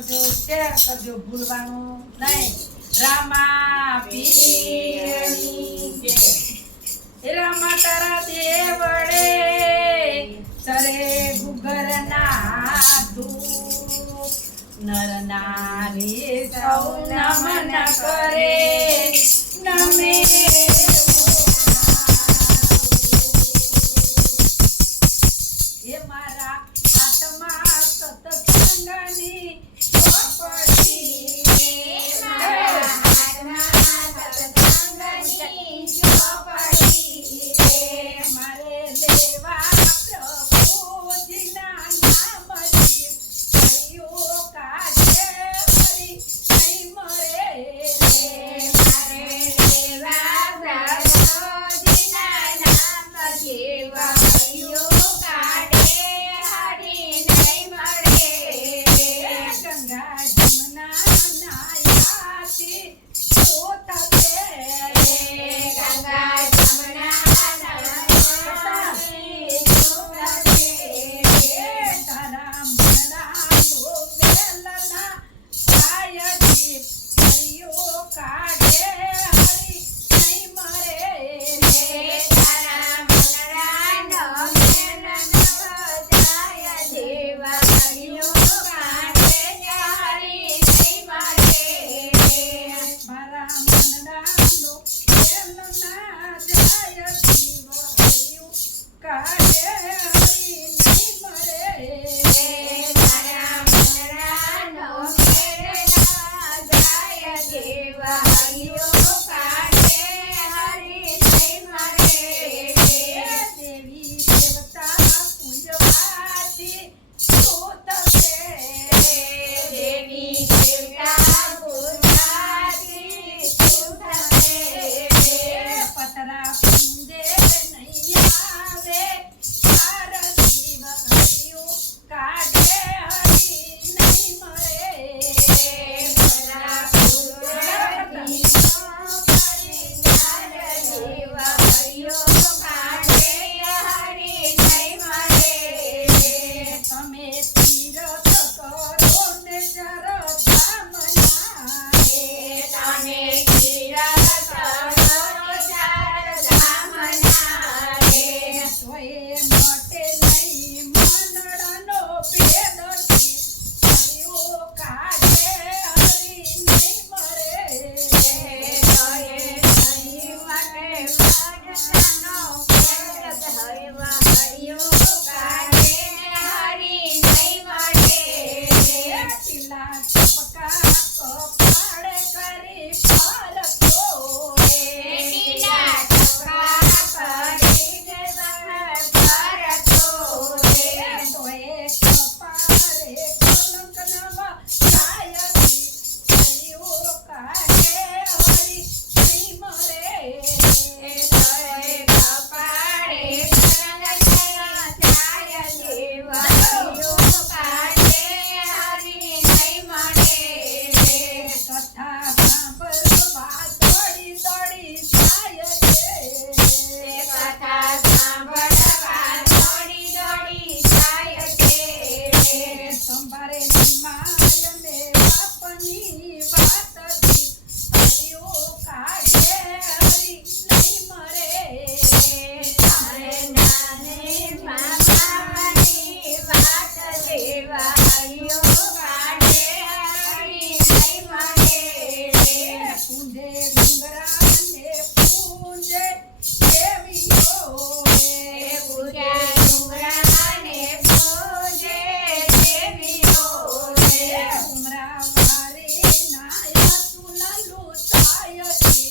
કરજો, શેર કરજો, ભૂલવાનું નહીં. રામા પીરની જય. રામા તારા દેવડે ચરે ગુગરના ધૂપ. નર નારી સૌ નમન કરે નમે. એ મારા આત્મા સત્સંગની ચોપડી. મારા આત્મા સત્સંગની ચોપડી. મારે લેવા પ્રભુજીના નામથી કયો કાઢે હરી નહીં મરે. મારે લેવા પ્રભુજીના નામથી કયો કાઢે હરી નહીં મરે. ગંગા જમના નાયાથી પોતે ગંગા જમના નાયાથી પોતે. તારા મનડાનો મેલના કાયથી કયો કાઢે હરી નહીં મરે. તારા મનડાનો મેલના કાયથી કયો કાઢે હરી નહીં મરે. મારા મનડાનો મેલના કાયથી કયો કાઢે હરી નહીં મરે. મારા મનડાનો મેલના કાયથી કયો કાઢે હરી નહીં મરે. દેવી દેવતા પૂજવાથી પોતે. દેવી દેવતા પૂજવાથી પોતે. પતરા પૂંજે નહીં આવે આરતી વહ્યું કાઢે હરી નહીં મરે. પતરા પૂંજવાથી આરતી વહ્યું કાઢે હરી નહીં મરે. તમે તીરથ કરો ને ચારધામના. તમે તીરથ કરો ચારધામના. તોય મટે નહીં મનડાનો ભેદથી કયો કાઢે હરી નહીં મરે. તોય નહીં મટે મનડાનો ભેદથી કયો કાઢે હરી નહીં મરે. ટીલા ચપકા કપાળે કરી ફરતો. ટીલા ચપકા કરી ફરતો. તોય કપાળે કલંક નવા કાયથી કયો કાઢે હરી નહીં મરે. તોય કપાળે કલંક નવા કાયથી કયો કાઢે હરી નહીં મરે. કથા સાંભળવા દોડી દોડી જાય છે. કથા સાંભળવા દોડી દોડી જાય છે. સંભારે નિમાય ને બાપની વાતથી કયો કાઢે હરી નહીં મરે. તારે નાને બાપની વાત લેવા કયો કાઢે હરી નહીં મરે. પૂંજે ડુંગરાને પૂંજે દેવીઓ. પૂંજે ડુંગરાને પૂંજે દેવીઓ. ઉમરા વારે નાયા તુલા લોચાયથી